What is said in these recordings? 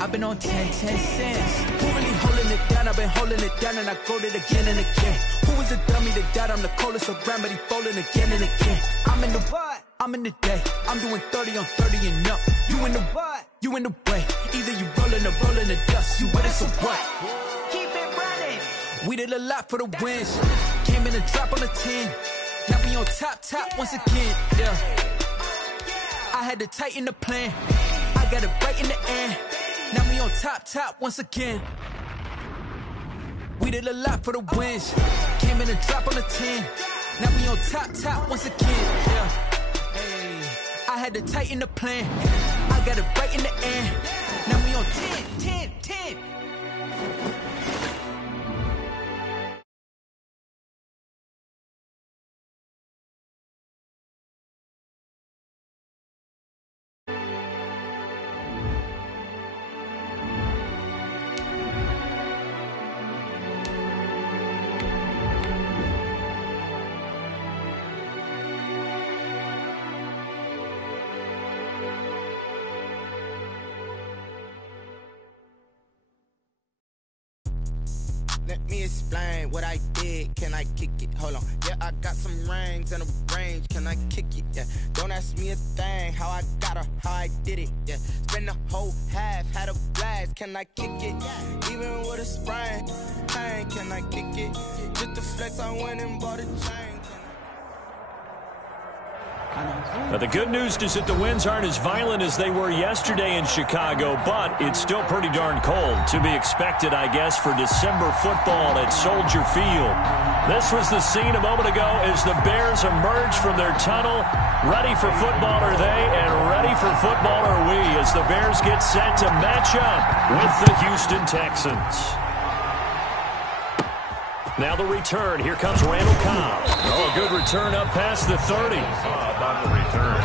I've been on 10 cents. Who really holding it down? I've been holding it down and I go it again and again. Who was the dummy that died? I'm the coldest around, but he folding again and again. I'm in the what? I'm in the day. I'm doing 30 on 30 and up. You in the what? You in the way. Either you rolling or rolling the dust. You with it, so what? Keep it running. We did a lot for the wins. Came in and drop on the 10. Now we on top once again. Yeah. I had to tighten the plan. I got it right in the end. Now we on top once again. We did a lot for the wins. Came in and drop on the 10. Now we on top once again. Yeah. Hey. I had to tighten the plan. I got it right in the end. Now we on 10. Let me explain what I did. Can I kick it? Hold on. Yeah, I got some rings and a range. Can I kick it? Yeah. Don't ask me a thing. How I got her, how I did it. Yeah. Spend the whole half, had a blast. Can I kick it? Even with a sprain. Hey, can I kick it? Just the flex, I went and bought a chain. Now, the good news is that the winds aren't as violent as they were yesterday in Chicago, but it's still pretty darn cold. To be expected, I guess, for December football at Soldier Field. This was the scene a moment ago as the Bears emerged from their tunnel. Ready for football are they, and ready for football are we, as the Bears get set to match up with the Houston Texans. Now the return. Here comes Randall Cobb. Oh, a good return up past the 30. On the return,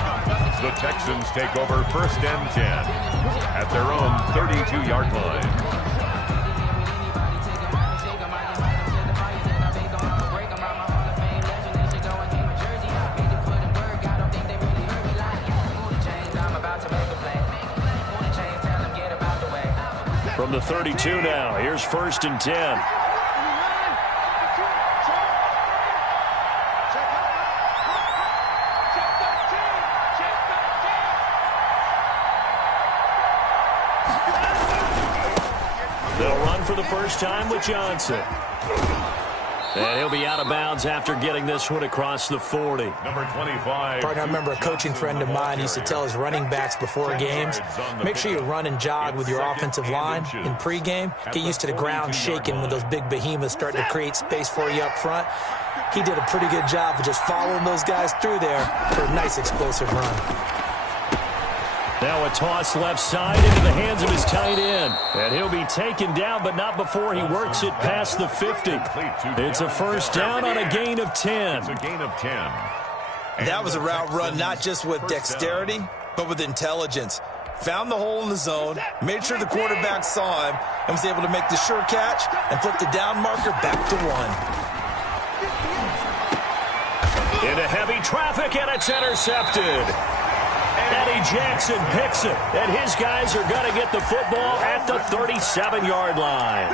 the Texans take over 1st and 10 at their own 32-yard line. From the 32 now, here's 1st and 10. They'll run for the first time with Johnson. And he'll be out of bounds after getting this one across the 40. Number 25. Partner, I remember a coaching friend of mine used to tell his running backs before games, make sure you run and jog with your offensive line in pregame. Get used to the ground shaking when those big behemoths start to create space for you up front. He did a pretty good job of just following those guys through there for a nice explosive run. Now a toss left side into the hands of his tight end. And he'll be taken down, but not before he works it past the 50. It's a first down on a gain of 10. It's a gain of 10. That was a route run not just with dexterity, but with intelligence. Found the hole in the zone, made sure the quarterback saw him, and was able to make the sure catch and flip the down marker back to 1. Into heavy traffic, and it's intercepted. Eddie Jackson picks it, and his guys are going to get the football at the 37-yard line.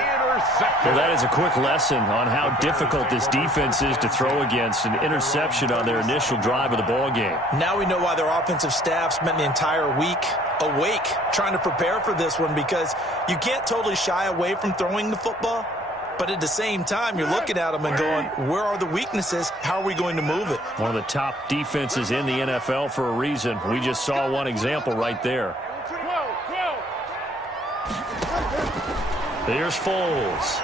Well, that is a quick lesson on how difficult this defense is to throw against. An interception on their initial drive of the ball game. Now we know why their offensive staff spent the entire week awake trying to prepare for this one, because you can't totally shy away from throwing the football. But at the same time, you're looking at them and going, where are the weaknesses? How are we going to move it? One of the top defenses in the NFL for a reason. We just saw one example right there. Here's Foles.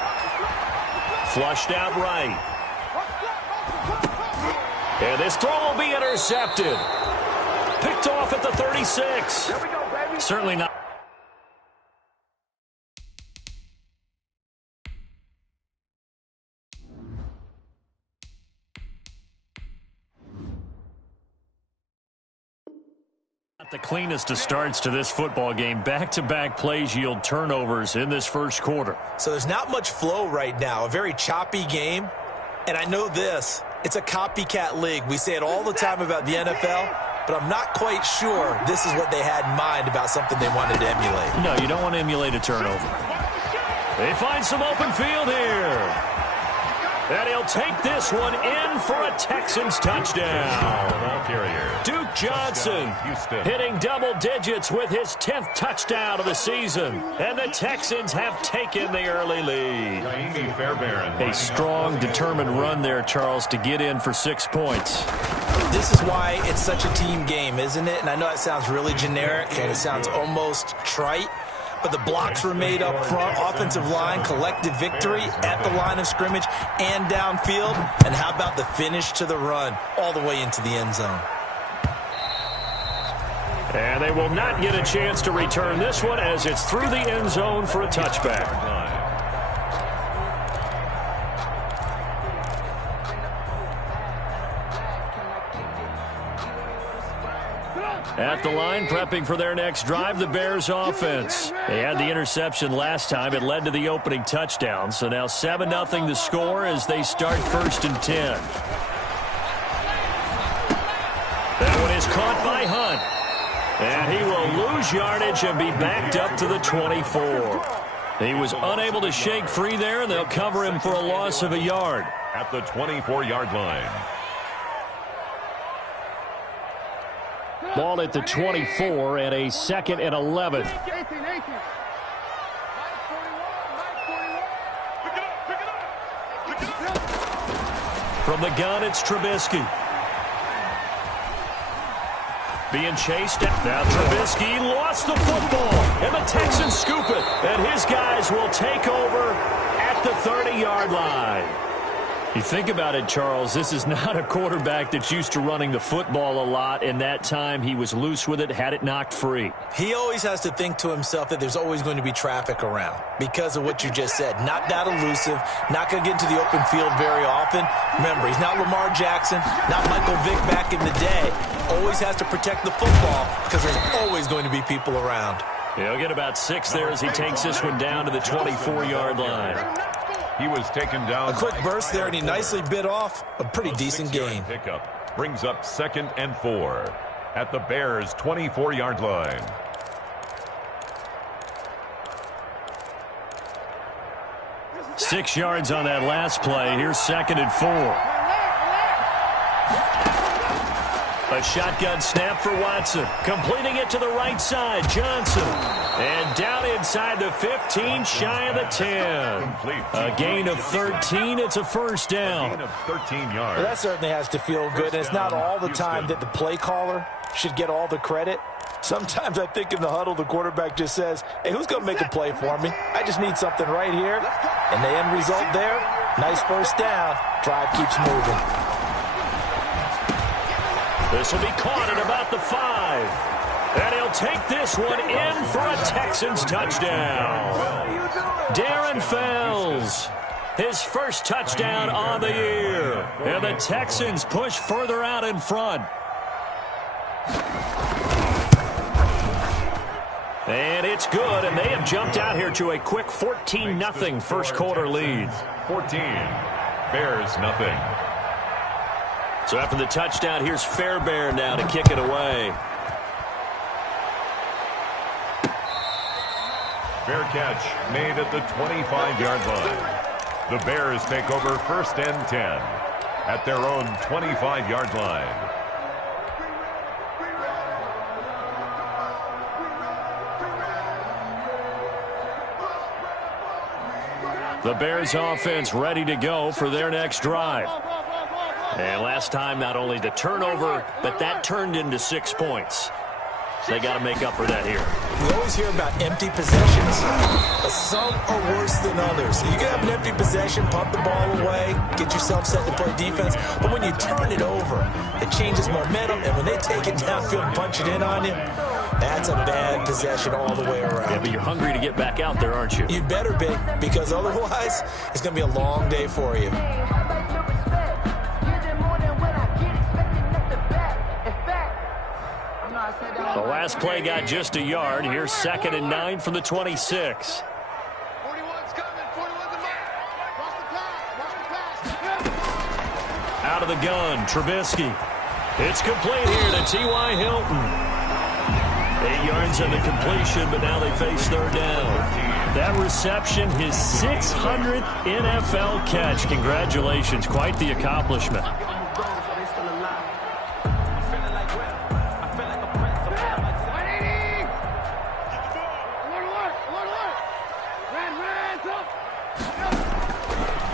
Flushed out right. And this throw will be intercepted. Picked off at the 36. Certainly not. The cleanest of starts to this football game. Back-to-back plays yield turnovers in this first quarter. So there's not much flow right now. A very choppy game. And I know this. It's a copycat league. We say it all the time about the NFL. but I'm not quite sure this is what they had in mind about something they wanted to emulate. No, you don't want to emulate a turnover. They find some open field here. And he'll take this one in for a Texans touchdown. Duke Johnson hitting double digits with his 10th touchdown of the season. And the Texans have taken the early lead. A strong, determined run there, Charles, to get in for 6 points. This is why it's such a team game, isn't it? And I know that sounds really generic and it sounds almost trite. But the blocks were made up front, offensive line, collective victory at the line of scrimmage and downfield. And how about the finish to the run all the way into the end zone? And they will not get a chance to return this one as it's through the end zone for a touchback. At the line, prepping for their next drive, the Bears offense. They had the interception last time. It led to the opening touchdown. So now 7-0 the score as they start 1st and 10. That one is caught by Hunt. And he will lose yardage and be backed up to the 24. He was unable to shake free there, and they'll cover him for a loss of a yard. At the 24-yard line. Ball at the 24 and a 2nd and 11. From the gun, it's Trubisky. Being chased. Now Trubisky lost the football, and the Texans scoop it. And his guys will take over at the 30-yard line. You think about it, Charles, this is not a quarterback that's used to running the football a lot, and that time he was loose with it, had it knocked free. He always has to think to himself that there's always going to be traffic around because of what you just said. Not that elusive, not going to get into the open field very often. Remember, he's not Lamar Jackson, not Michael Vick back in the day. Always has to protect the football because there's always going to be people around. He'll get about 6 there as he takes this one down to the 24-yard line. He was taken down. A quick burst there, and he nicely bit off a pretty decent gain. Pickup brings up 2nd and 4 at the Bears' 24-yard line. Six yards on that last play. Here's 2nd and 4. A shotgun snap for Watson. Completing it to the right side. Johnson. And down inside the 15, shy of the 10. A gain of 13. It's a 1st down. A gain of 13 yards. Well, that certainly has to feel good. And it's not all the time that the play caller should get all the credit. Sometimes I think in the huddle, the quarterback just says, hey, who's going to make a play for me? I just need something right here. And the end result there, nice 1st down. Drive keeps moving. This will be caught at about the 5. And he'll take this one in for a Texans touchdown. Darren Fells, his 1st touchdown on the year. And the Texans push further out in front. And it's good, and they have jumped out here to a quick 14-0 1st-quarter lead. 14, Bears nothing. So after the touchdown, here's Fairbairn now to kick it away. Fair catch made at the 25-yard line. The Bears take over 1st and 10 at their own 25-yard line. The Bears offense ready to go for their next drive. And last time, not only the turnover, but that turned into 6 points. They got to make up for that here. We always hear about empty possessions, but some are worse than others. You can have an empty possession, pump the ball away, get yourself set to play defense, but when you turn it over, it changes momentum, and when they take it downfield and punch it in on you, that's a bad possession all the way around. Yeah, but you're hungry to get back out there, aren't you? You better be, because otherwise, it's going to be a long day for you. The last play got just a yard. Here's 2nd and 9 from the 26. Out of the gun, Trubisky. It's complete here to T.Y. Hilton. 8 yards on the completion, but now they face third down. That reception, his 600th NFL catch. Congratulations. Quite the accomplishment.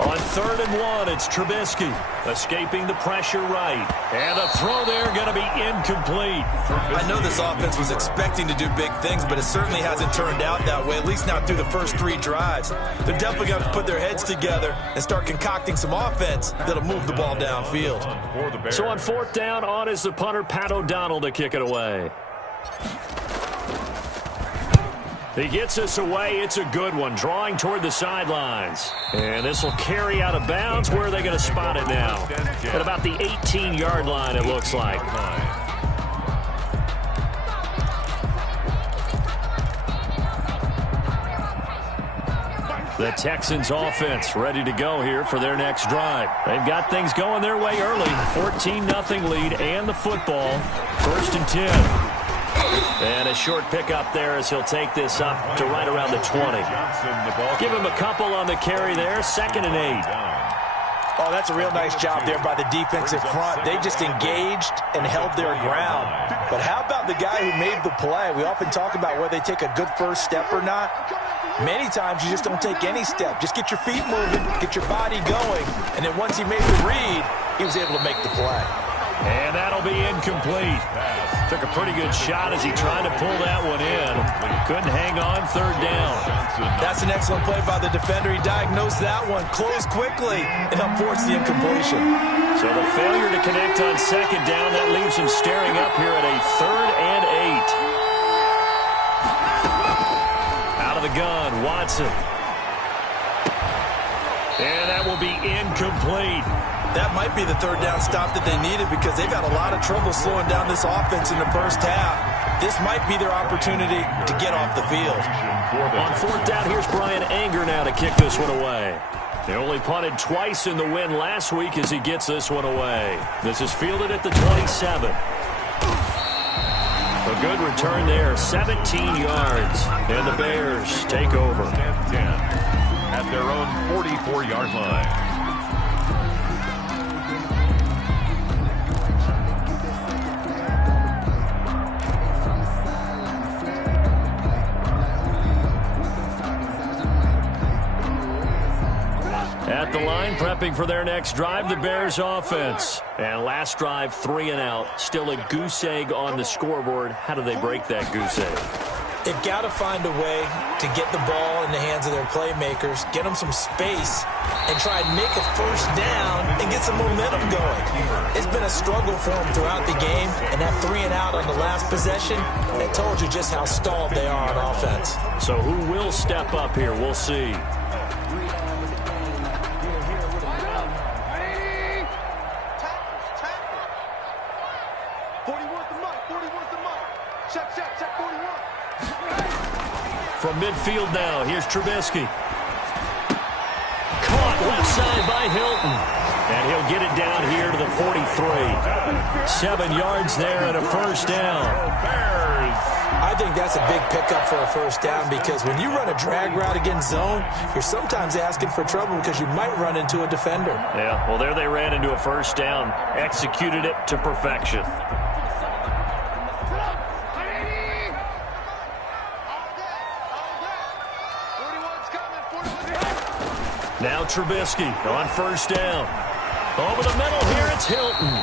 On 3rd and 1, it's Trubisky escaping the pressure right. And a throw there going to be incomplete. I know this offense was expecting to do big things, but it certainly hasn't turned out that way, at least not through the first 3 drives. They're definitely going to put their heads together and start concocting some offense that'll move the ball downfield. So on 4th down, on is the punter, Pat O'Donnell, to kick it away. He gets us away. It's a good one, drawing toward the sidelines. And this will carry out of bounds. Where are they going to spot it now? At about the 18-yard line, it looks like. The Texans offense ready to go here for their next drive. They've got things going their way early. 14-0 lead and the football. 1st and 10. And a short pickup there as he'll take this up to right around the 20. Give him a couple on the carry there. 2nd and 8. Oh, that's a real nice job there by the defensive front. They just engaged and held their ground. But how about the guy who made the play? We often talk about whether they take a good first step or not. Many times you just don't take any step. Just get your feet moving, get your body going. And then once he made the read, he was able to make the play. And that'll be incomplete. Took a pretty good shot as he tried to pull that one in. Couldn't hang on 3rd down. That's an excellent play by the defender. He diagnosed that one, closed quickly, and helped force the incompletion. So the failure to connect on 2nd down, that leaves him staring up here at a 3rd and 8. Out of the gun, Watson. And that will be incomplete. That might be the 3rd down stop that they needed because they've had a lot of trouble slowing down this offense in the first half. This might be their opportunity to get off the field. On 4th down, here's Brian Anger now to kick this one away. They only punted twice in the win last week as he gets this one away. This is fielded at the 27. A good return there, 17 yards. And the Bears take over. 10-10 at their own 44-yard line. At the line, prepping for their next drive, the Bears offense. And last drive, 3 and out. Still a goose egg on the scoreboard. How do they break that goose egg? They've got to find a way to get the ball in the hands of their playmakers, get them some space, and try and make a first down and get some momentum going. It's been a struggle for them throughout the game, and that 3 and out on the last possession, that told you just how stalled they are on offense. So who will step up here? We'll see. From midfield now, here's Trubisky. Caught left side by Hilton. And he'll get it down here to the 43. 7 yards there and a first down. I think that's a big pickup for a first down because when you run a drag route against zone, you're sometimes asking for trouble because you might run into a defender. Yeah, well, there they ran into a first down. Executed it to perfection. Now Trubisky on first down. Over the middle here, it's Hilton.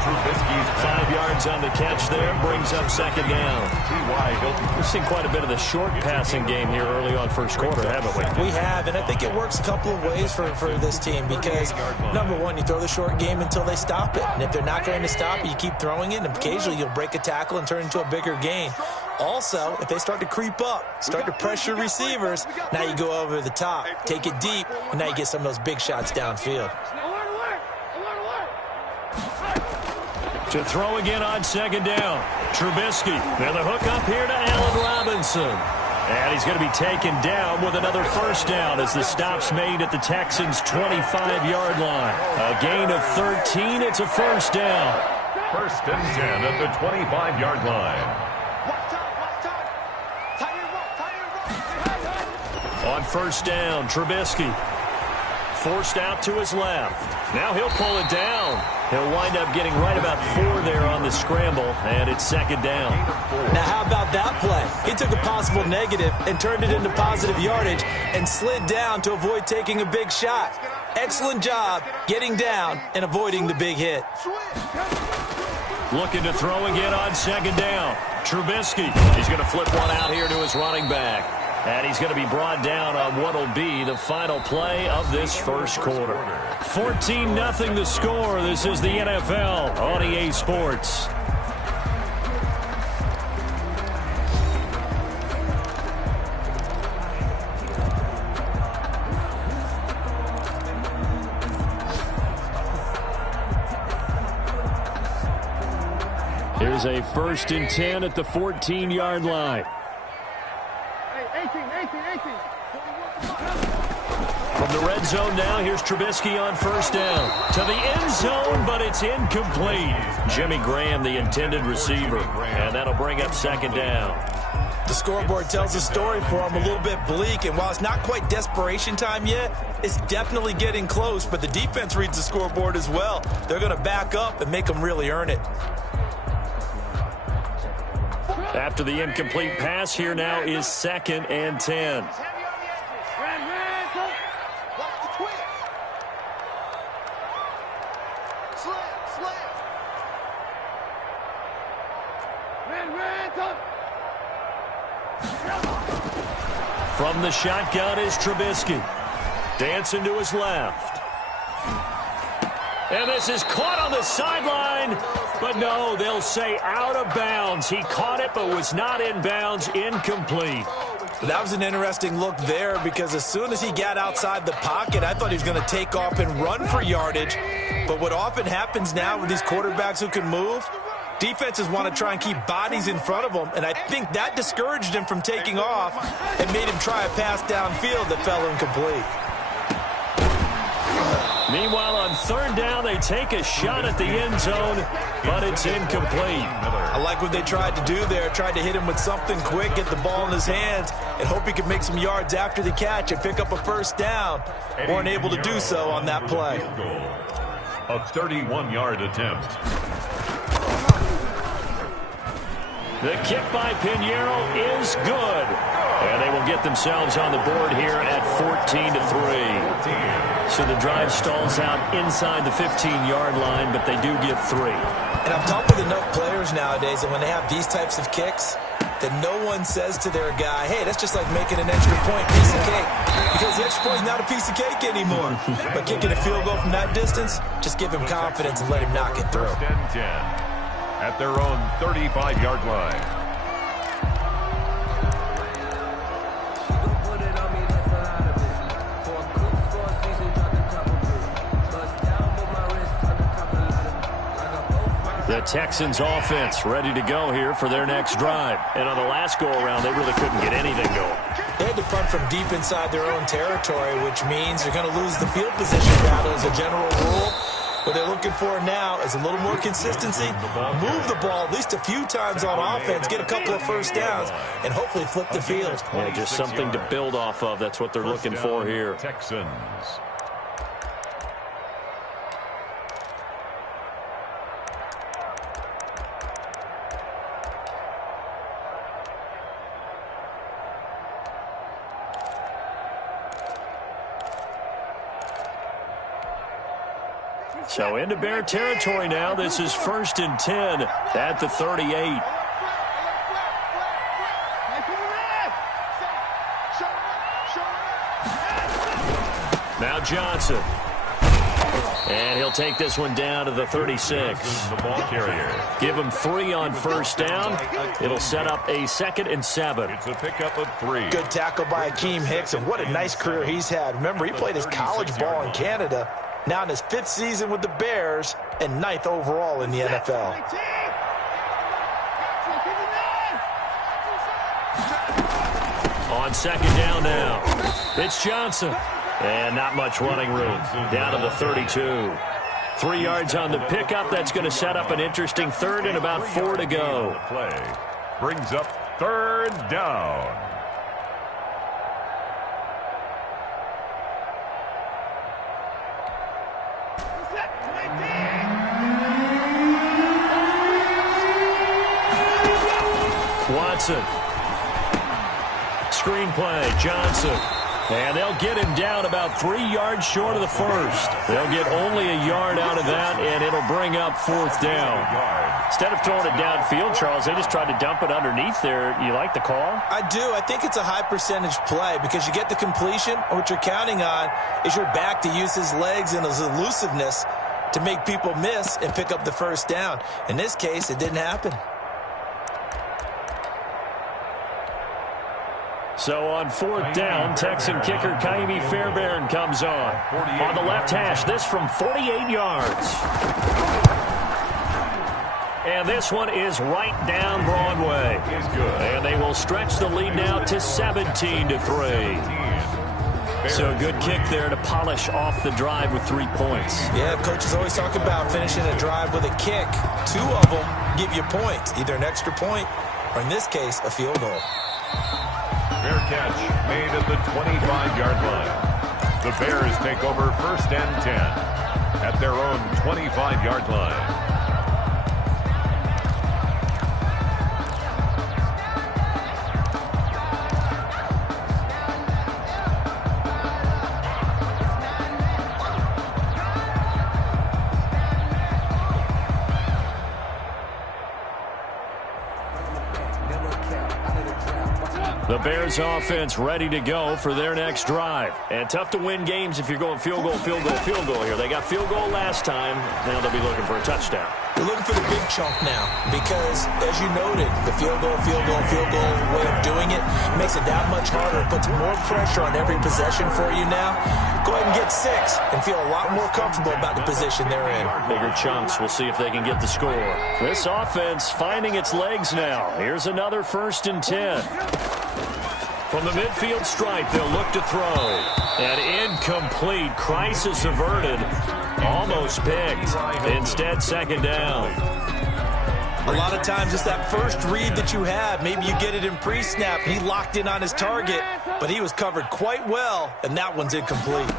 Trubisky's 5 yards on the catch there, brings up 2nd down. T.Y. Hilton. We've seen quite a bit of the short passing game here early on first quarter, haven't we? We have, and I think it works a couple of ways for this team because, number one, you throw the short game until they stop it. And if they're not going to stop it, you keep throwing it, and occasionally you'll break a tackle and turn it into a bigger gain. Also, if they start to creep up, start to pressure receivers, now you go over the top, take it deep, and now you get some of those big shots downfield. To throw again on 2nd down. Trubisky. Now the hook up here to Allen Robinson. And he's going to be taken down with another first down as the stop's made at the Texans' 25-yard line. A gain of 13. It's a first down. First and 10 at the 25-yard line. On first down, Trubisky forced out to his left. Now he'll pull it down. He'll wind up getting right about 4 there on the scramble, and it's second down. Now how about that play? He took a possible negative and turned it into positive yardage and slid down to avoid taking a big shot. Excellent job getting down and avoiding the big hit. Looking to throw again on second down. Trubisky, he's going to flip one out here to his running back. And he's going to be brought down on what will be the final play of this first quarter. 14-0 the score. This is the NFL on EA Sports. Here's a first and 10 at the 14-yard line. From the red zone now, here's Trubisky on first down. To the end zone, but it's incomplete. Jimmy Graham, the intended receiver. And that'll bring up second down. The scoreboard tells a story for him, a little bit bleak, and while it's not quite desperation time yet, it's definitely getting close, but the defense reads the scoreboard as well. They're going to back up and make them really earn it. After the incomplete pass, here now is second and 10. From the shotgun is Trubisky. Dancing to his left. And this is caught on the sideline. But no, they'll say out of bounds. He caught it but was not in bounds. Incomplete. That was an interesting look there because as soon as he got outside the pocket, I thought he was going to take off and run for yardage. But what often happens now with these quarterbacks who can move, defenses want to try and keep bodies in front of them, and I think that discouraged him from taking off and made him try a pass downfield that fell incomplete. Meanwhile, on third down, they take a shot at the end zone, but it's incomplete. I like what they tried to do there, tried to hit him with something quick, get the ball in his hands, and hope he could make some yards after the catch and pick up a first down. Weren't able to do so on that play. A 31-yard attempt. The kick by Pinheiro is good. And they will get themselves on the board here at 14-3. So the drive stalls out inside the 15-yard line, but they do get 3. And I've talked with enough players nowadays that when they have these types of kicks, that no one says to their guy, hey, that's just like making an extra point piece of cake. Because the extra point is not a piece of cake anymore. But kicking a field goal from that distance, just give him confidence and let him knock it through. First and 10 at their own 35-yard line. The Texans offense ready to go here for their next drive. And on the last go-around, they really couldn't get anything going. They had to punt from deep inside their own territory, which means they're going to lose the field position battle as a general rule. What they're looking for now is a little more consistency, move the ball at least a few times on offense, get a couple of first downs, and hopefully flip the field. Yeah, just something to build off of. That's what they're looking for here. Texans. So into Bear territory now. This is first and 10 at the 38. Now Johnson. And he'll take this one down to the 36. The ball carrier. Give him 3 on first down. It'll set up a 2nd and 7. It's a pickup of 3. Good tackle by Akeem Hicks, and what a nice career he's had. Remember, he played his college ball in Canada. Now in his 5th season with the Bears and 9th overall in the NFL. On second down now, it's Johnson. And not much running room. Down to the 32. 3 yards on the pickup. That's going to set up an interesting third and about 4 to go. Play brings up third down. Watson. Screenplay, Johnson. And they'll get him down about 3 yards short of the first. They'll get only a yard out of that, and it'll bring up 4th down. Instead of throwing it downfield, Charles, they just tried to dump it underneath there. You like the call? I do. I think it's a high percentage play because you get the completion. What you're counting on is your back to use his legs and his elusiveness to make people miss and pick up the first down. In this case, it didn't happen. So on 4th down, Texan kicker Kaimi Fairbairn comes on. On the left hash, this from 48 yards. And this one is right down Broadway. And they will stretch the lead now to 17-3. So a good kick there to polish off the drive with 3 points. Yeah, coaches always talk about finishing a drive with a kick. 2 of them give you points, either an extra point or, in this case, a field goal. Fair catch made at the 25-yard line. The Bears take over 1st and 10 at their own 25-yard line. The Bears offense ready to go for their next drive. And tough to win games if you're going field goal, field goal, field goal here. They got field goal last time. Now they'll be looking for a touchdown. They're looking for the big chunk now because, as you noted, the field goal way of doing it makes it that much harder. It puts more pressure on every possession for you now. Go ahead and get 6 and feel a lot more comfortable about the position they're in. Bigger chunks. We'll see if they can get the score. This offense finding its legs now. Here's another 1st and 10. From the midfield stripe, they'll look to throw. And incomplete. Crisis averted. Almost picked. Instead, 2nd down. A lot of times it's that first read that you have. Maybe you get it in pre-snap. He locked in on his target, but he was covered quite well, and that one's incomplete.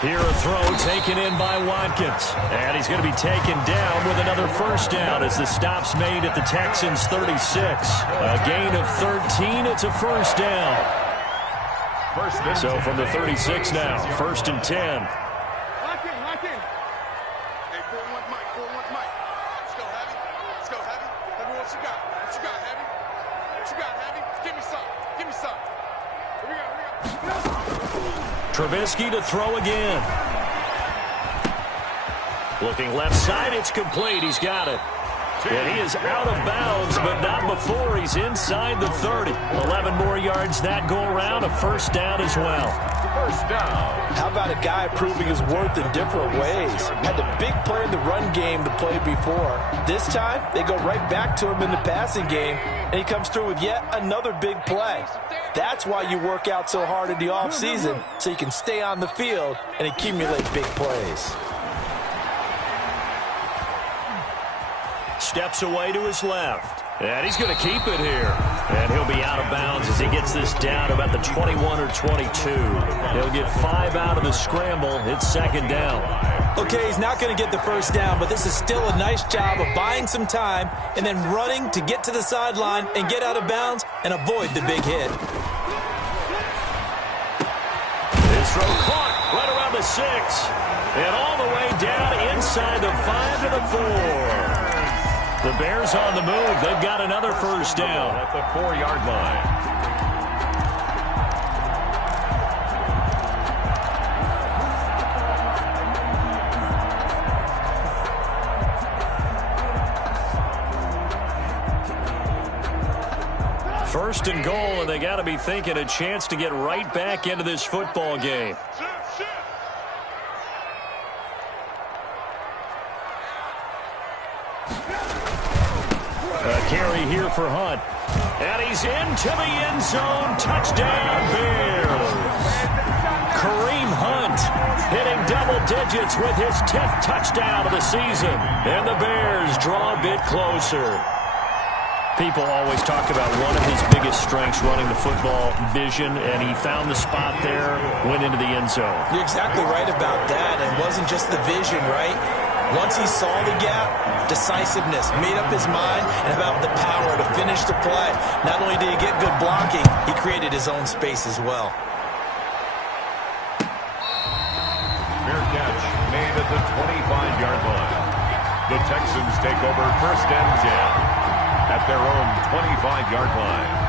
Here a throw taken in by Watkins. And he's going to be taken down with another 1st down as the stop's made at the Texans' 36. A gain of 13. It's a 1st down. So from the 36 now, 1st and 10. Lock in. Hey, 4-1 Mike. Let's go, Heavy. Heavy, what you got? Heavy? What you got, Heavy? Give me some. Here we go. Trubisky to throw again. Looking left side, it's complete. He's got it. And he is out of bounds, but not before he's inside the 30. 11 more yards that go around, a 1st down as well. 1st down. How about a guy proving his worth in different ways? Had the big play in the run game the play before. This time, they go right back to him in the passing game, and he comes through with yet another big play. That's why you work out so hard in the offseason, so you can stay on the field and accumulate big plays. Steps away to his left. And he's going to keep it here. And he'll be out of bounds as he gets this down about the 21 or 22. He'll get 5 out of the scramble. It's 2nd down. Okay, he's not going to get the 1st down, but this is still a nice job of buying some time and then running to get to the sideline and get out of bounds and avoid the big hit. His throw caught right around the 6. And all the way down inside the 5 to the 4. The Bears on the move. They've got another 1st down at the 4-yard line. First and goal, and they got to be thinking a chance to get right back into this football game. A carry here for Hunt. And he's into the end zone. Touchdown, Bears. Kareem Hunt hitting double digits with his 10th touchdown of the season. And the Bears draw a bit closer. People always talk about one of his biggest strengths running the football, vision, and he found the spot there, went into the end zone. You're exactly right about that. It wasn't just the vision, right? Once he saw the gap, decisiveness, made up his mind, and about the power to finish the play. Not only did he get good blocking, he created his own space as well. Fair catch made at the 25-yard line. The Texans take over 1st and 10 at their own 25-yard line.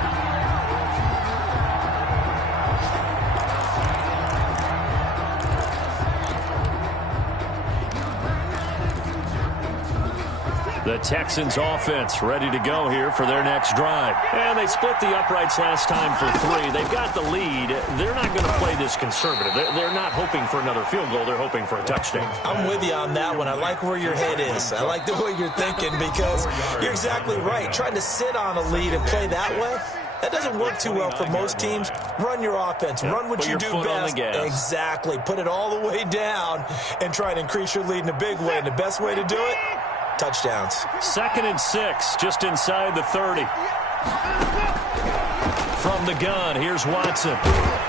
The Texans offense ready to go here for their next drive. And they split the uprights last time for 3. They've got the lead. They're not going to play this conservative. They're not hoping for another field goal. They're hoping for a touchdown. I'm with you on that one. I like where your head is. I like the way you're thinking because you're exactly right. Trying to sit on a lead and play that way, that doesn't work too well for most teams. Run your offense. Run what you do best. Exactly. Put it all the way down and try to increase your lead in a big way. And the best way to do it, touchdowns. 2nd and 6, just inside the 30. From the gun, here's Watson.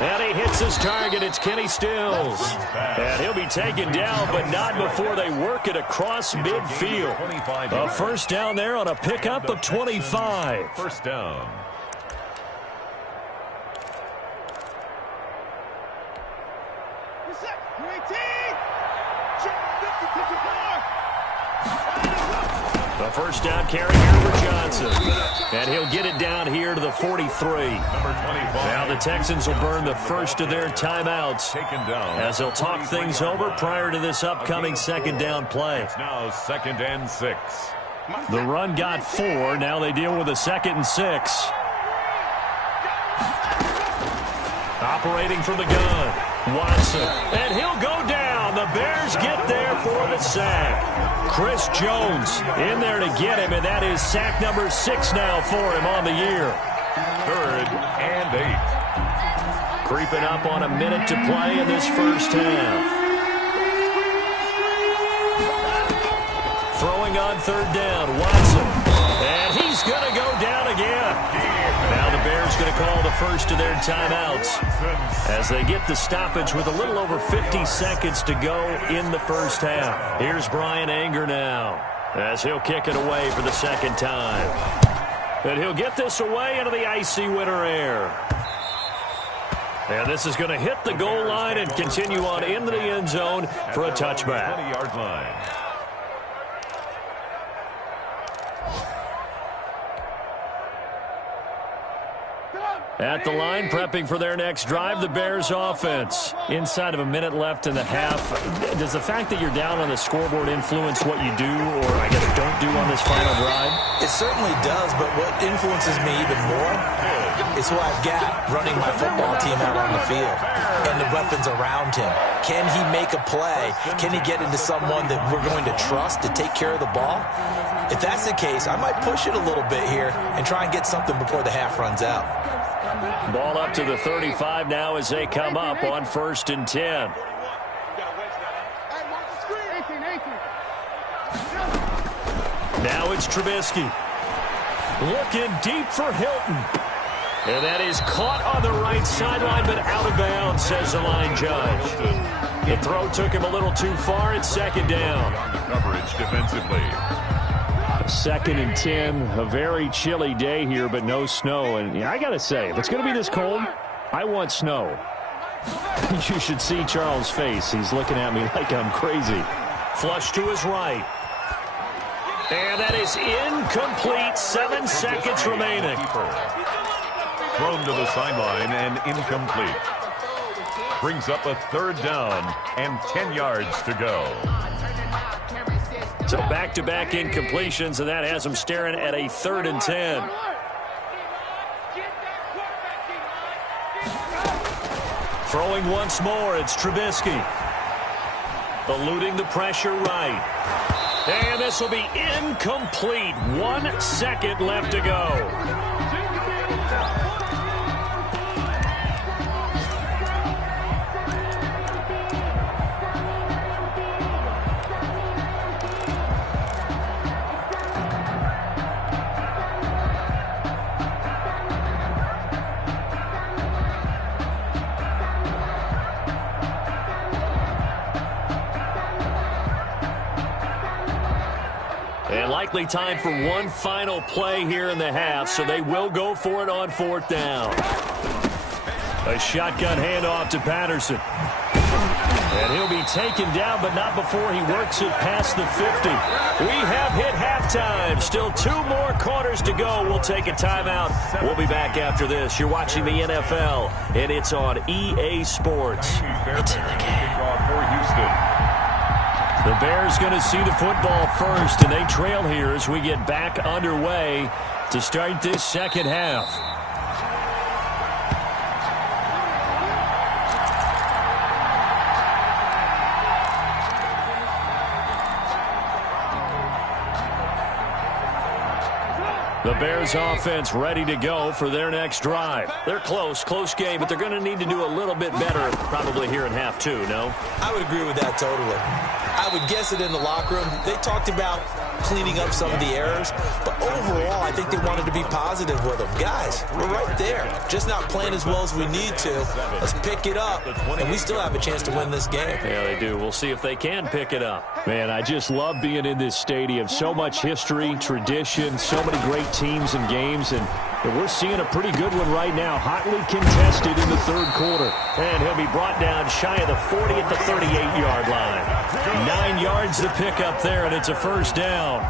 And he hits his target. It's Kenny Stills. And he'll be taken down, but not before they work it across midfield. A first down there on a pickup of 25. First down. The first down carry here for Johnson. And he'll get it down here to the 43. Now the Texans will burn the first of their timeouts as they'll talk things over prior to this upcoming 2nd down play. It's now 2nd and 6. The run got 4. Now they deal with a 2nd and 6. Operating from the gun, Watson. And he'll go down. The Bears get there for the sack. Chris Jones in there to get him, and that is sack number 6 now for him on the year. 3rd and 8. Creeping up on a minute to play in this first half. Throwing on 3rd down, Watson. And he's going to go down again. Now the Bears going to call the first of their timeouts as they get the stoppage with a little over 50 seconds to go in the first half. Here's Brian Anger now as he'll kick it away for the 2nd time. And he'll get this away into the icy winter air. And this is going to hit the goal line and continue on into the end zone for a touchback. 20-yard line. At the line, prepping for their next drive, the Bears offense. Inside of a minute left in the half, does the fact that you're down on the scoreboard influence what you do, or I guess don't do on this final drive? It certainly does, but what influences me even more is who I've got running my football team out on the field and the weapons around him. Can he make a play? Can he get into someone that we're going to trust to take care of the ball? If that's the case, I might push it a little bit here and try and get something before the half runs out. Ball up to the 35 now as they come up on 1st and 10. Now it's Trubisky. Looking deep for Hilton. And that is caught on the right sideline, but out of bounds, says the line judge. The throw took him a little too far. It's 2nd down. On the coverage defensively. 2nd and 10, a very chilly day here, but no snow. And yeah, I got to say, if it's going to be this cold, I want snow. You should see Charles' face. He's looking at me like I'm crazy. Flush to his right. And that is incomplete. 7 seconds remaining. Thrown to the sideline and incomplete. Brings up a 3rd down and 10 yards to go. So back-to-back incompletions, and that has them staring at a 3rd and 10. Throwing once more, it's Trubisky. Eluding the pressure right. And this will be incomplete. 1 second left to go. Likely time for one final play here in the half, so they will go for it on 4th down. A shotgun handoff to Patterson. And he'll be taken down, but not before he works it past the 50. We have hit halftime. Still 2 more quarters to go. We'll take a timeout. We'll be back after this. You're watching the NFL, and it's on EA Sports. It's in the game. For Houston. The Bears going to see the football first, and they trail here as we get back underway to start this second half. The Bears offense ready to go for their next drive. They're close game, but they're going to need to do a little bit better probably here in half 2, no? I would agree with that totally. I would guess it in the locker room. They talked about cleaning up some of the errors, but overall, I think they wanted to be positive with them. Guys, we're right there. Just not playing as well as we need to. Let's pick it up, and we still have a chance to win this game. Yeah, they do. We'll see if they can pick it up. Man, I just love being in this stadium. So much history, tradition, so many great teams and games, and we're seeing a pretty good one right now. Hotly contested in the 3rd quarter. And he'll be brought down shy of the 40 at the 38-yard line. 9 yards to pick up there, and it's a 1st down.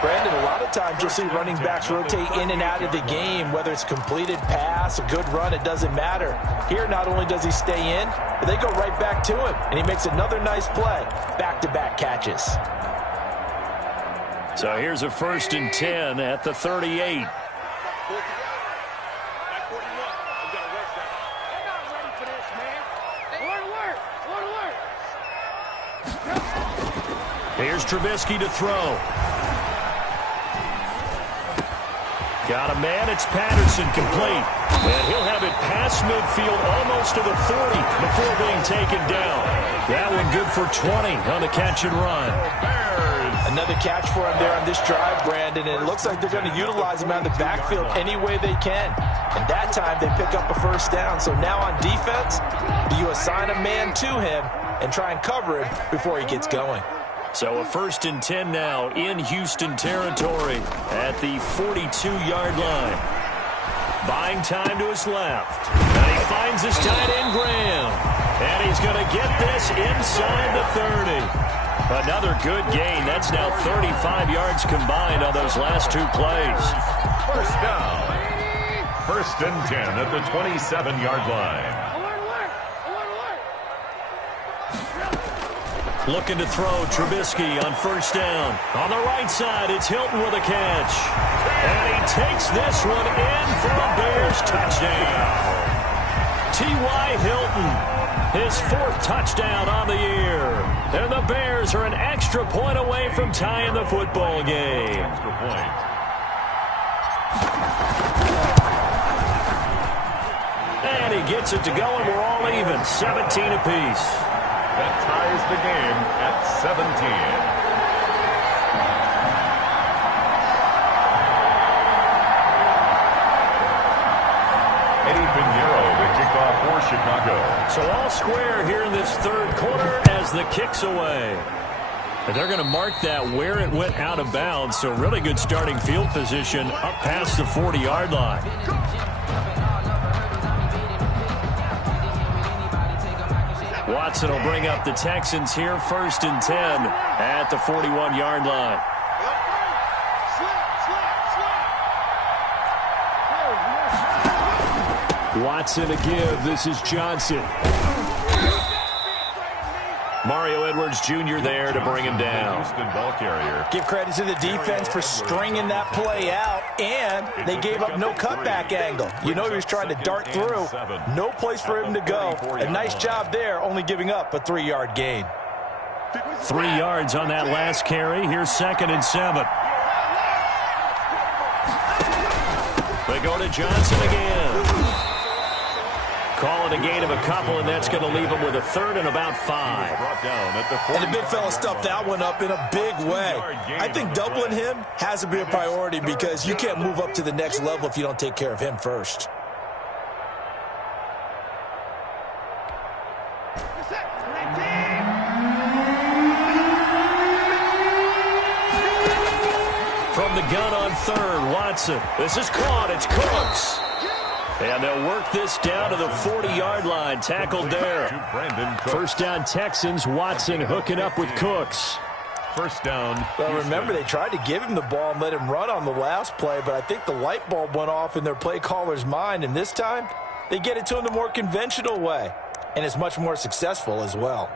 Brandon, a lot of times you'll see running backs rotate in and out of the game, whether it's completed pass, a good run, it doesn't matter. Here, not only does he stay in, but they go right back to him, and he makes another nice play. Back-to-back catches. So here's a 1st and 10 at the 38. Here's Trubisky to throw. Got a man, it's Patterson, complete. And he'll have it past midfield almost to the 40 before being taken down. That one good for 20 on the catch and run. Another catch for him there on this drive, Brandon, and it looks like they're going to utilize him out of the backfield any way they can. And that time they pick up a 1st down. So now on defense, you assign a man to him and try and cover him before he gets going. So a 1st and 10 now in Houston territory at the 42-yard line. Buying time to his left. And he finds his tight end, Graham. And he's going to get this inside the 30. Another good gain. That's now 35 yards combined on those last 2 plays. 1st down. 1st and 10 at the 27-yard line. Looking to throw, Trubisky on 1st down. On the right side, it's Hilton with a catch. And he takes this one in for a Bears touchdown. T.Y. Hilton, his 4th touchdown on the year. And the Bears are an extra point away from tying the football game. Extra point. And he gets it to go, and we're all even, 17 apiece. That ties the game at 17. Eddie Pinheiro, the kickoff for Chicago. So all square here in this 3rd quarter as the kick's away. And they're going to mark that where it went out of bounds. So really good starting field position up past the 40-yard line. Watson will bring up the Texans here, 1st and 10 at the 41-yard line. Watson a give. This is Johnson. Mario Edwards Jr. there to bring him down. Houston ball carrier. Give credit to the defense for stringing that play out, and they gave up no cutback angle. You know he was trying to dart through. No place for him to go. A nice job there, only giving up a 3-yard gain. 3 yards on that last carry. Here's 2nd and 7. They go to Johnson again. Call it a gain of a couple, and that's going to leave him with a 3rd and about 5. And the big fella stuffed that one up in a big way. I think doubling him has to be a priority because you can't move up to the next level if you don't take care of him first. from the gun on third. Watson. This is caught. It's Cooks. And they'll work this down to the 40-yard line. Tackled there. First down Texans. Watson hooking up with Cooks. First down. Well, remember, they tried to give him the ball and let him run on the last play, but I think the light bulb went off in their play caller's mind, and this time they get it to him the more conventional way, and it's much more successful as well.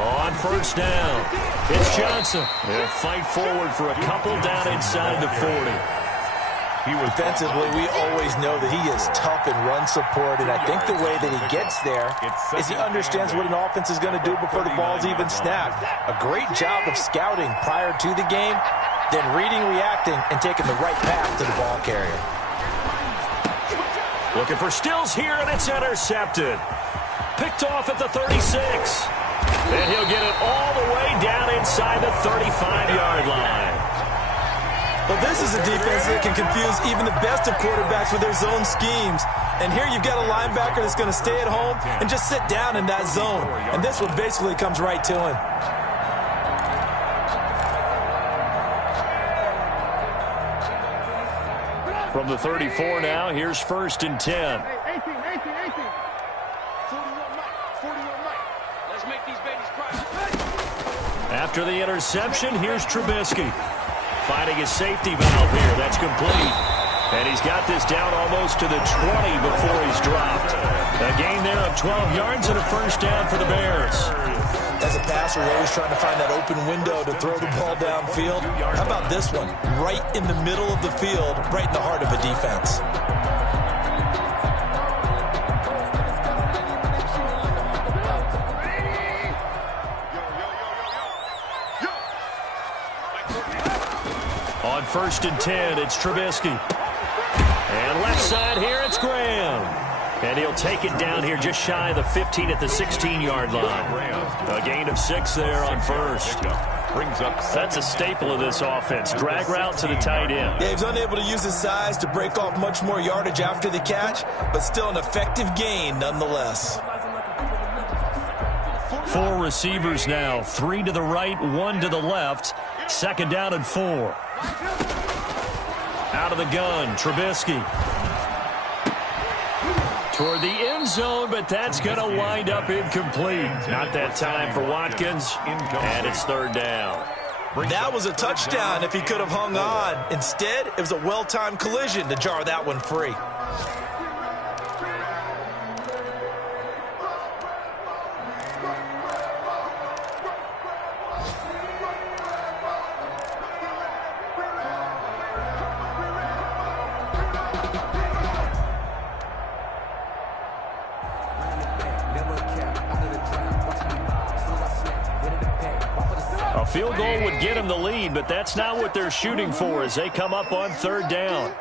On first down, it's Johnson. They'll fight forward for a couple down inside the 40. Defensively, we always know that he is tough in run support, and I think the way that he gets there is he understands what an offense is going to do before the ball's even snapped. A great job of scouting prior to the game, then reading, reacting, and taking the right path to the ball carrier. Looking for Stills here, and it's intercepted. Picked off at the 36. And he'll get it all the way down inside the 35-yard line. Well, this is a defense that can confuse even the best of quarterbacks with their zone schemes. And here you've got a linebacker that's going to stay at home and just sit down in that zone. And this one basically comes right to him. From the 34 now, here's first and 10. 18. 41 Mike. Let's make these babies cry. After the interception, here's Trubisky. Finding his safety valve here. That's complete. And he's got this down almost to the 20 before he's dropped. A gain there of 12 yards and a first down for the Bears. As a passer, you're always trying to find that open window to throw the ball downfield. How about this one? Right in the middle of the field, right in the heart of a defense. On first and 10, it's Trubisky. And left side here, it's Graham. And he'll take it down here just shy of the 15 at the 16-yard line. A gain of 6 there on first. That's a staple of this offense. Drag route to the tight end. Yeah, he was unable to use his size to break off much more yardage after the catch, but still an effective gain nonetheless. 4 receivers now. 3 to the right, 1 to the left. Second down and 4. Out of the gun, Trubisky. Toward the end zone, but that's going to wind up incomplete. Not that time for Watkins, and it's third down. That was a touchdown if he could have hung on. Instead, it was a well-timed collision to jar that one free. A field goal would get him the lead, but that's not what they're shooting for as they come up on third down.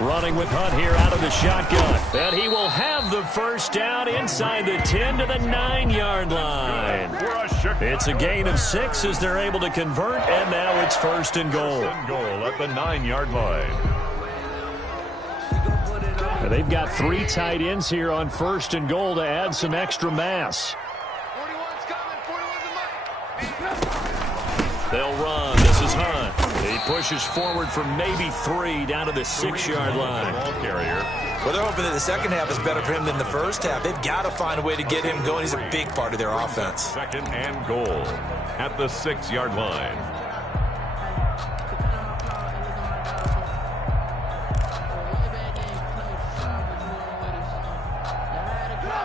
Running with Hunt here out of the shotgun. And he will have the first down inside the 10 to the 9-yard line. It's a gain of 6 as they're able to convert, and now it's first and goal. Goal at the 9-yard line. They've got 3 tight ends here on first and goal to add some extra mass. 41's coming. 41's a Mike. They'll run. This is Hunt. He pushes forward for maybe 3 down to the 6-yard line. Ball carrier. Well, they're hoping that the second half is better for him than the first half. They've got to find a way to get him going. He's a big part of their offense. Second and goal at the 6-yard line.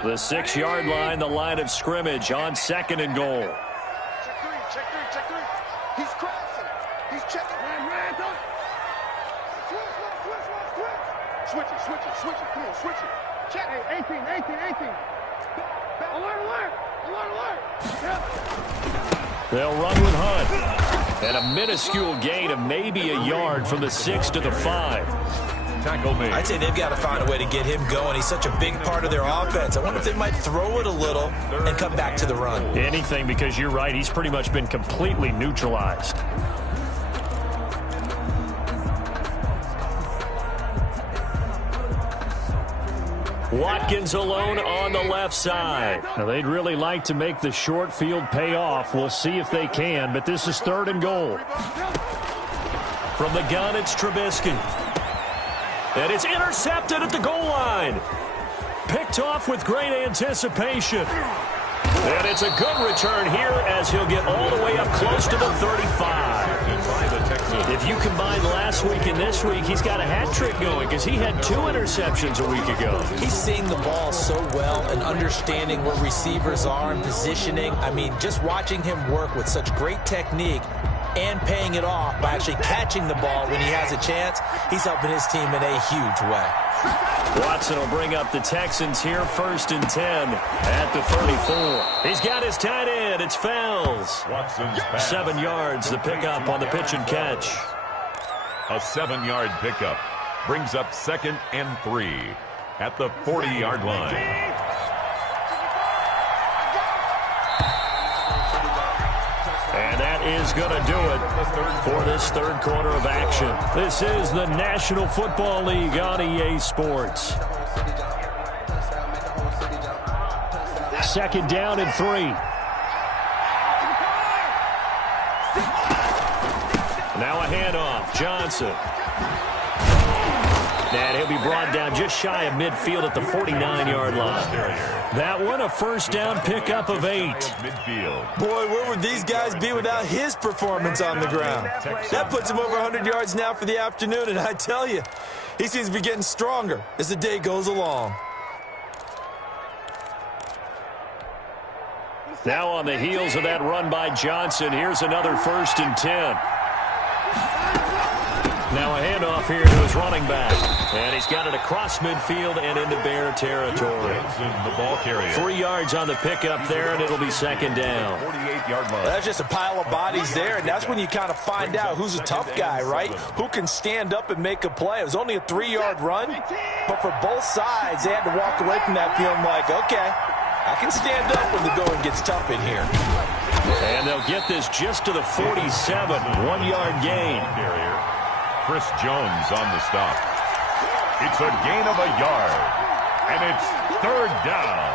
The 6-yard line, the line of scrimmage on second and goal. Check three. He's crossing. He's checking. Switch it. Come on, switch it. Check. Hey, 18. Alert. They'll run with Hunt. And a minuscule gain of maybe a yard from the 6 to the 5. Tackle made. I'd say they've got to find a way to get him going. He's such a big part of their offense. I wonder if they might throw it a little and come back to the run. Anything, because you're right. He's pretty much been completely neutralized. Watkins alone on the left side. Now, they'd really like to make the short field pay off. We'll see if they can, but this is 3rd and goal. From the gun, it's Trubisky. And it's intercepted at the goal line. Picked off with great anticipation. And it's a good return here as he'll get all the way up close to the 35. If you combine last week and this week, he's got a hat trick going because he had 2 interceptions a week ago. He's seeing the ball so well and understanding where receivers are and positioning. I mean, just watching him work with such great technique and paying it off by actually catching the ball when he has a chance, he's helping his team in a huge way. Watson will bring up the Texans here, 1st and 10 at the 34. He's got his tight end. It's Fells. 7 yards, the pickup on the pitch and catch. A 7-yard pickup brings up 2nd and 3 at the 40-yard line. And that is going to do it for this 3rd quarter of action. This is the National Football League on EA Sports. 2nd down and 3. Now a handoff. Johnson. And he'll be brought down just shy of midfield at the 49-yard line. That one, a 1st down pickup of 8. Boy, where would these guys be without his performance on the ground? That puts him over 100 yards now for the afternoon, and I tell you, he seems to be getting stronger as the day goes along. Now on the heels of that run by Johnson, here's another 1st and 10. Now a handoff here to his running back. And he's got it across midfield and into Bear territory. The ball carrier. 3 yards on the pickup there, and it'll be 2nd down. 48-yard line. That's just a pile of bodies there, and that's when you kind of find out who's a tough guy, right? Who can stand up and make a play. It was only a 3-yard run, but for both sides, they had to walk away from that feeling like, okay, I can stand up when the going gets tough in here. And they'll get this just to the 47, 1-yard gain. Chris Jones on the stop. It's a gain of a yard, and it's 3rd down.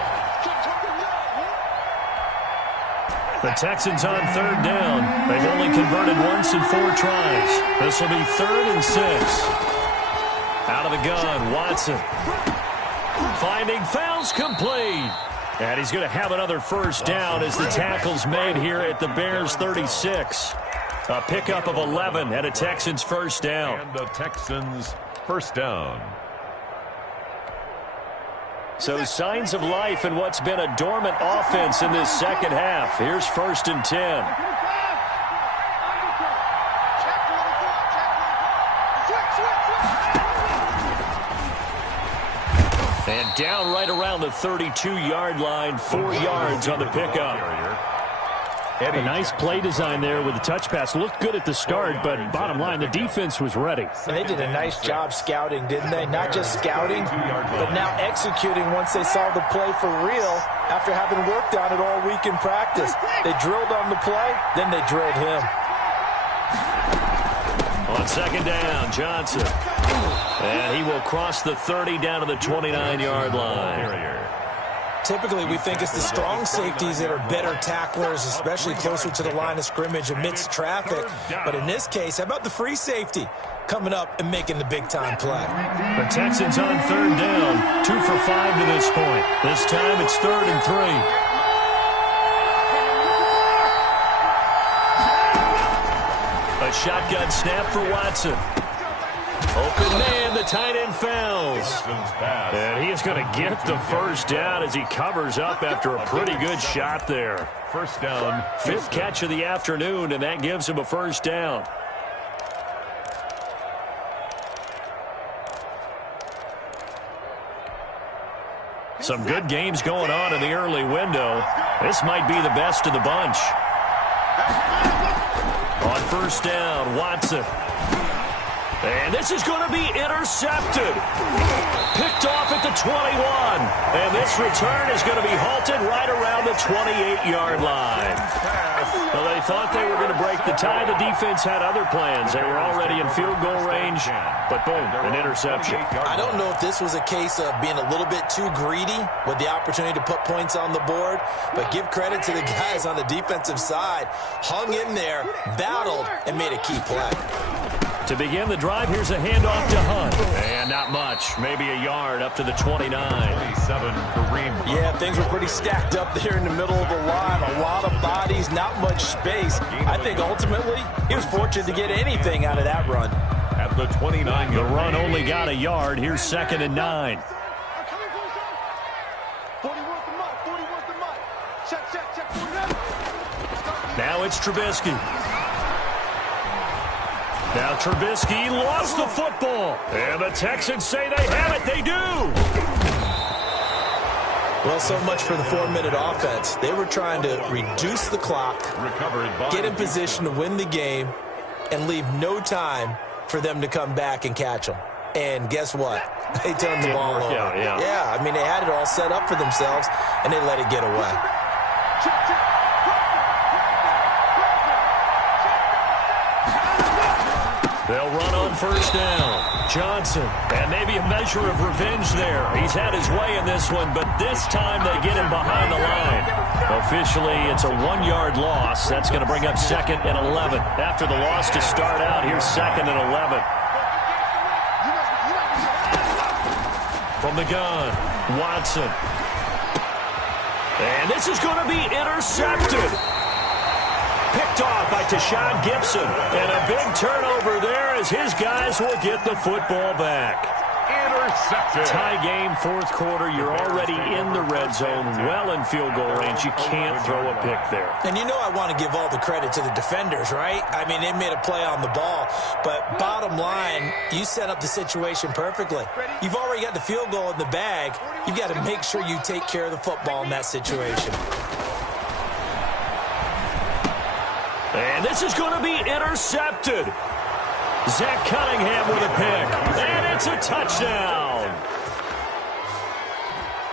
The Texans on 3rd down. They've only converted once in 4 tries. This will be 3rd and 6. Out of the gun, Watson. Finding Fells complete. And he's going to have another 1st down as the tackle's made here at the Bears' 36. A pickup of 11 and a Texans 1st down. And the Texans 1st down. So signs of life in what's been a dormant offense in this 2nd half. Here's 1st and 10. And down right around the 32-yard line, 4 yards on the pickup. A nice play design there with the touch pass. Looked good at the start, but bottom line, the defense was ready. And they did a nice job scouting, didn't they? Not just scouting, but now executing once they saw the play for real after having worked on it all week in practice. They drilled on the play, then they drilled him. On 2nd down, Johnson. And he will cross the 30 down to the 29-yard line. Typically, we think it's the strong safeties that are better tacklers, especially closer to the line of scrimmage amidst traffic. But in this case, how about the free safety coming up and making the big-time play? The Texans on 3rd down, 2 for 5 to this point. This time it's 3rd and 3. A shotgun snap for Watson. Open man, the tight end Fells. And he is going to get the 1st down as he covers up after a pretty good shot there. 1st down. 5th catch of the afternoon, and that gives him a 1st down. Some good games going on in the early window. This might be the best of the bunch. On 1st down, Watson. And this is going to be intercepted. Picked off at the 21. And this return is going to be halted right around the 28-yard line. Well, they thought they were going to break the tie. The defense had other plans. They were already in field goal range, but boom, an interception. I don't know if this was a case of being a little bit too greedy with the opportunity to put points on the board, but give credit to the guys on the defensive side. Hung in there, battled, and made a key play. To begin the drive, here's a handoff to Hunt. And not much, maybe a yard up to the 29. 27, Kareem. Yeah, things were pretty stacked up there in the middle of the line. A lot of bodies, not much space. I think ultimately he was fortunate to get anything out of that run. At the 29. The run only got a yard. Here's 2nd and 9. Now it's Trubisky. Now Trubisky lost the football. And the Texans say they have it. They do. Well, so much for the 4-minute offense. They were trying to reduce the clock, get in position to win the game, and leave no time for them to come back and catch them. And guess what? They turned the ball over. Yeah, I mean, they had it all set up for themselves, and they let it get away. They'll run on 1st down. Johnson, and maybe a measure of revenge there. He's had his way in this one, but this time they get him behind the line. Officially, it's a 1-yard loss. That's going to bring up 2nd and 11. After the loss to start out, here's 2nd and 11. From the gun, Watson. And this is going to be intercepted. Picked off by Tashawn Gibson. And a big turnover there as his guys will get the football back. Intercepted. Tie game, 4th quarter. You're already in the red zone, well in field goal range. You can't throw a pick there. And you know I want to give all the credit to the defenders, right? I mean, they made a play on the ball. But bottom line, you set up the situation perfectly. You've already got the field goal in the bag. You've got to make sure you take care of the football in that situation. And this is going to be intercepted. Zach Cunningham with a pick. And it's a touchdown.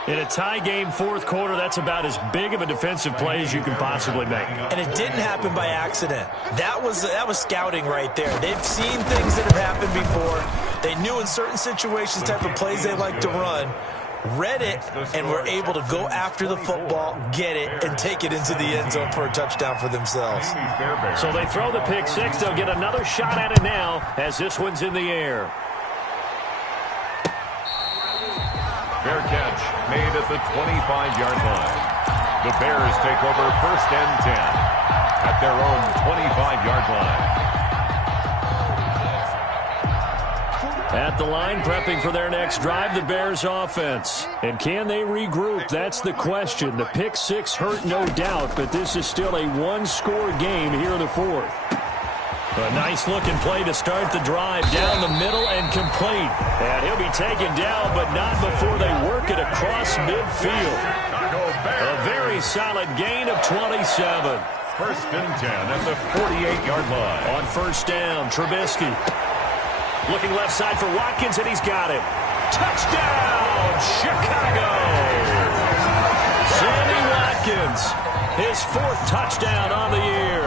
In a tie game, 4th quarter, that's about as big of a defensive play as you can possibly make. And it didn't happen by accident. That was scouting right there. They've seen things that have happened before. They knew in certain situations type of plays they like to run. Read it, and were able to go after the football, get it, and take it into the end zone for a touchdown for themselves. So they throw the pick 6. They'll get another shot at it now as this one's in the air. Fair catch made at the 25-yard line. The Bears take over 1st and 10 at their own 25-yard line. At the line, prepping for their next drive, the Bears offense. And can they regroup? That's the question. The pick 6 hurt, no doubt, but this is still a 1-score game here in the 4th. A nice-looking play to start the drive down the middle and complete. And he'll be taken down, but not before they work it across midfield. A very solid gain of 27. 1st and 10 at the 48-yard line. On 1st down, Trubisky. Looking left side for Watkins, and he's got it. Touchdown, Chicago! Sammy Watkins, his 4th touchdown on the year.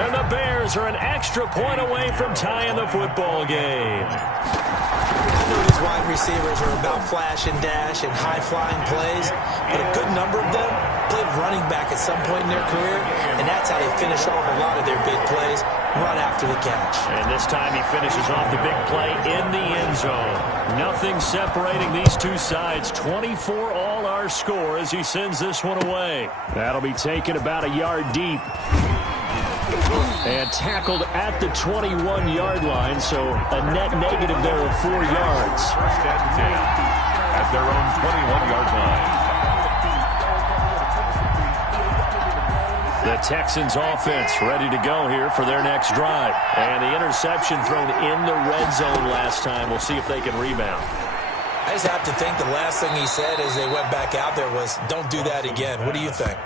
And the Bears are an extra point away from tying the football game. I know these wide receivers are about flash and dash and high-flying plays, but a good number of them played running back at some point in their career, and that's how they finish off a lot of their big plays, run after the catch. And this time he finishes off the big play in the end zone. Nothing separating these two sides. 24 all our score as he sends this one away. That'll be taken about a yard deep. And tackled at the 21-yard line, so a net negative there of 4 yards. 1st and 10 at their own 21-yard line. The Texans offense ready to go here for their next drive. And the interception thrown in the red zone last time. We'll see if they can rebound. I just have to think the last thing he said as they went back out there was, don't do that again. What do you think?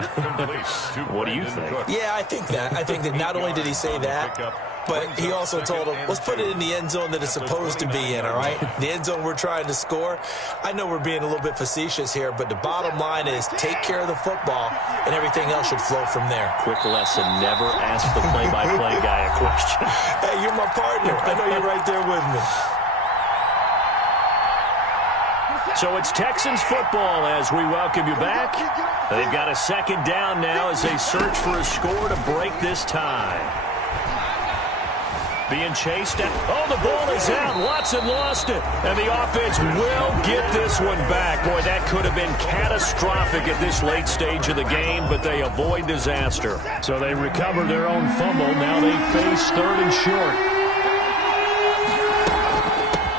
What do you think? Yeah, I think that. I think that not only did he say that, but he also told him, let's put it in the end zone that it's supposed to be in, all right? The end zone we're trying to score. I know we're being a little bit facetious here, but the bottom line is take care of the football, and everything else should flow from there. Quick lesson, never ask the play-by-play guy a question. Hey, you're my partner. I know you're right there with me. So it's Texans football as we welcome you back. They've got a second down now as they search for a score to break this tie. Being chased at. Oh, the ball is out. Watson lost it. And the offense will get this one back. Boy, that could have been catastrophic at this late stage of the game, but they avoid disaster. So they recover their own fumble. Now they face 3rd and short.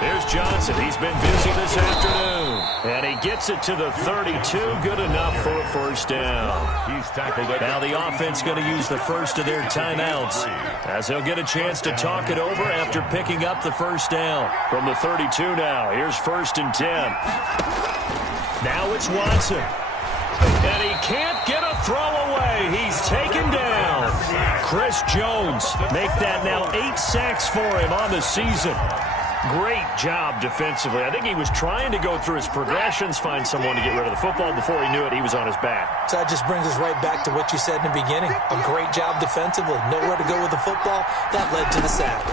There's Johnson. He's been busy this afternoon. And he gets it to the 32. Good enough for a first down. He's tackled it. Now the offense going to use the first of their timeouts as they'll get a chance to talk it over after picking up the first down. From the 32 now, here's 1st and 10. Now it's Watson. And he can't get a throw away. He's taken down. Chris Jones make that now 8 sacks for him on the season. Great job defensively. I think he was trying to go through his progressions, find someone to get rid of the football. Before he knew it, he was on his back. So that just brings us right back to what you said in the beginning. A great job defensively. Nowhere to go with the football. That led to the sack.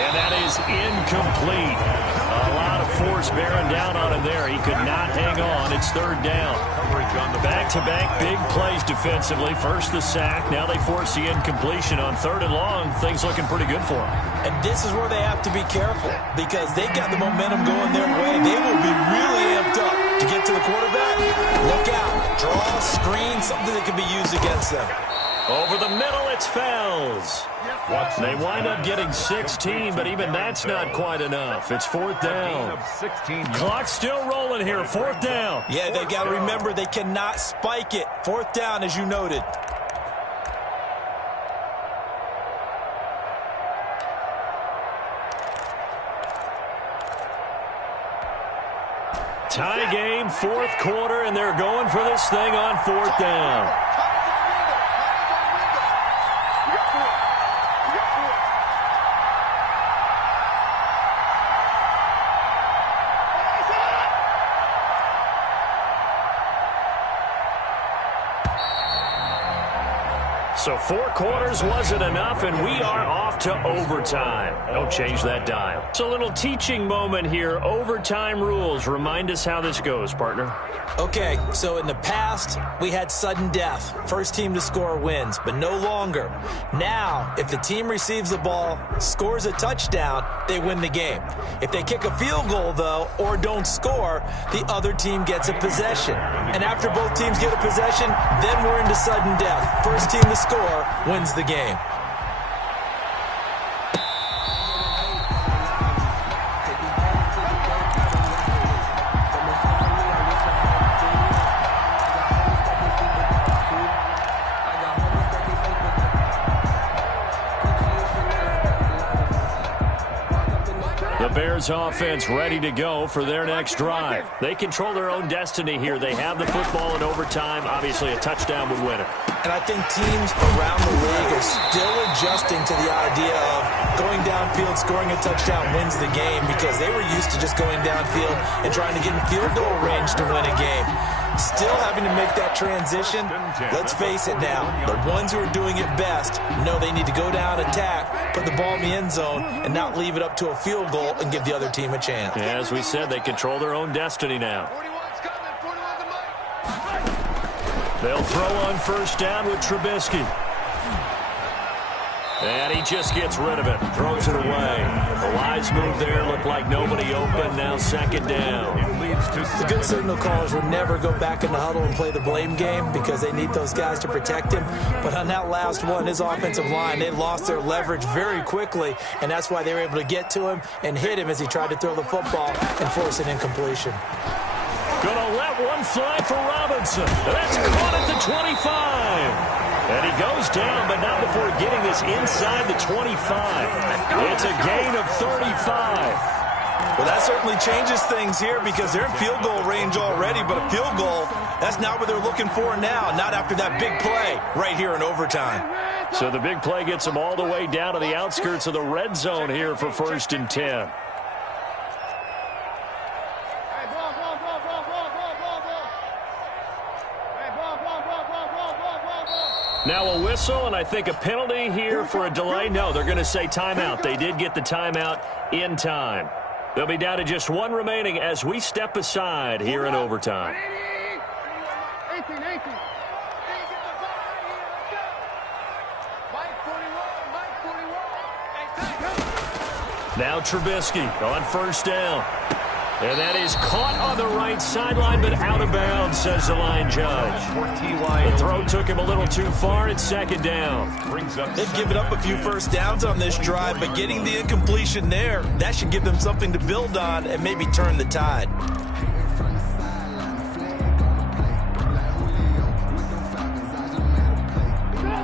And that is incomplete. A lot of force bearing down on him there. He could not hang on. It's 3rd down. Back-to-back big plays defensively. First the sack. Now they force the incompletion on 3rd and long. Things looking pretty good for them. And this is where they have to be careful because they got the momentum going their way. They will be really amped up to get to the quarterback. Look out. Draw, screen, something that can be used against them. Over the middle, it's Fells. They wind up getting 16, but even that's not quite enough. It's 4th down. Clock's still rolling here. 4th down. Yeah, they got to remember they cannot spike it. 4th down, as you noted. Tie game, 4th quarter, and they're going for this thing on 4th down. So 4 quarters wasn't enough, and we are off to overtime. Don't change that dial. It's a little teaching moment here. Overtime rules. Remind us how this goes, partner. Okay, so in the past, we had sudden death. First team to score wins, but no longer. Now, if the team receives the ball, scores a touchdown, they win the game. If they kick a field goal, though, or don't score, the other team gets a possession. And after both teams get a possession, then we're into sudden death. First team to score wins the game. Bears offense ready to go for their next drive. They control their own destiny here. They have the football in overtime. Obviously, a touchdown would win it. And I think teams around the league are still adjusting to the idea of going downfield, scoring a touchdown wins the game because they were used to just going downfield and trying to get in field goal range to win a game. Still having to make that transition. Let's face it now. The ones who are doing it best know they need to go down, attack, put the ball in the end zone, and not leave it up to a field goal and give the other team a chance. Yeah, as we said, they control their own destiny now. They'll throw on first down with Trubisky. And he just gets rid of it. Throws it away. A wise move there. Looked like nobody open. Now 2nd down. The good signal callers would never go back in the huddle and play the blame game because they need those guys to protect him. But on that last one, his offensive line, they lost their leverage very quickly, and that's why they were able to get to him and hit him as he tried to throw the football and force an incompletion. Gonna let one fly for Robinson. That's caught at the 25. And he goes down, but not before getting this inside the 25. It's a gain of 35. Well, that certainly changes things here because they're in field goal range already, but a field goal That's not what they're looking for now, not after that big play right here in overtime. So the big play gets them all the way down to the outskirts of the red zone here for 1st and 10. Now a whistle, and I think a penalty here for a delay. No, they're going to say timeout. They did get the timeout in time. They'll be down to just one remaining as we step aside here in overtime. Now Trubisky on 1st down. And that is caught on the right sideline, but out of bounds, says the line judge. The throw took him a little too far. It's 2nd down. They've given up a few first downs on this drive, but getting the incompletion there, that should give them something to build on and maybe turn the tide.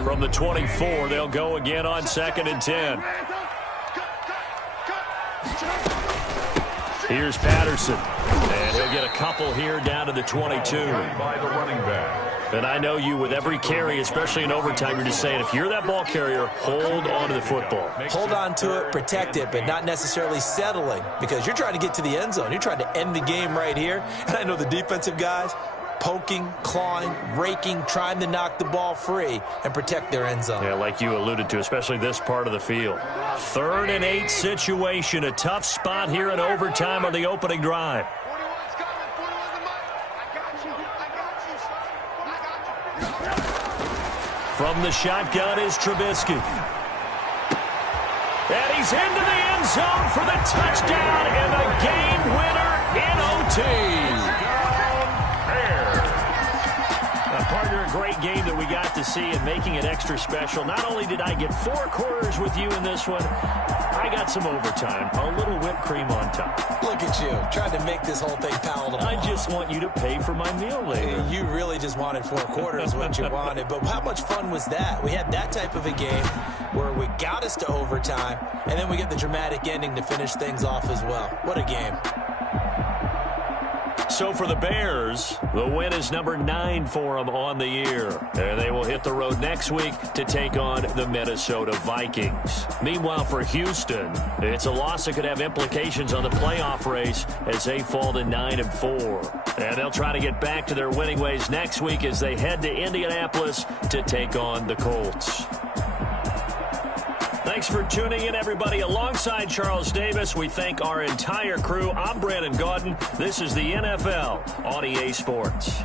From the 24, they'll go again on 2nd and 10. Here's Patterson, and he'll get a couple here down to the 22. By the running back. And I know you, with every carry, especially in overtime, you're just saying, if you're that ball carrier, hold on to the football. Hold on to it, protect it, but not necessarily settling, because you're trying to get to the end zone. You're trying to end the game right here. And I know the defensive guys, poking, clawing, raking, trying to knock the ball free and protect their end zone. Yeah, like you alluded to, especially this part of the field. 3rd and 8 situation, a tough spot here in overtime on the opening drive. From the shotgun is Trubisky. And he's into the end zone for the touchdown and the game winner in OT. Partner, a great game that we got to see and making it extra special. Not only did I get 4 quarters with you in this one, I got some overtime, a little whipped cream on top. Look at you, trying to make this whole thing palatable. I just want you to pay for my meal later. You really just wanted 4 quarters, what you wanted. But how much fun was that? We had that type of a game where we got us to overtime, and then we get the dramatic ending to finish things off as well. What a game. So for the Bears, the win is number 9 for them on the year. And they will hit the road next week to take on the Minnesota Vikings. Meanwhile, for Houston, it's a loss that could have implications on the playoff race as they fall to 9-4. And they'll try to get back to their winning ways next week as they head to Indianapolis to take on the Colts. Thanks for tuning in, everybody. Alongside Charles Davis, we thank our entire crew. I'm Brandon Gaudin. This is the NFL on EA Sports.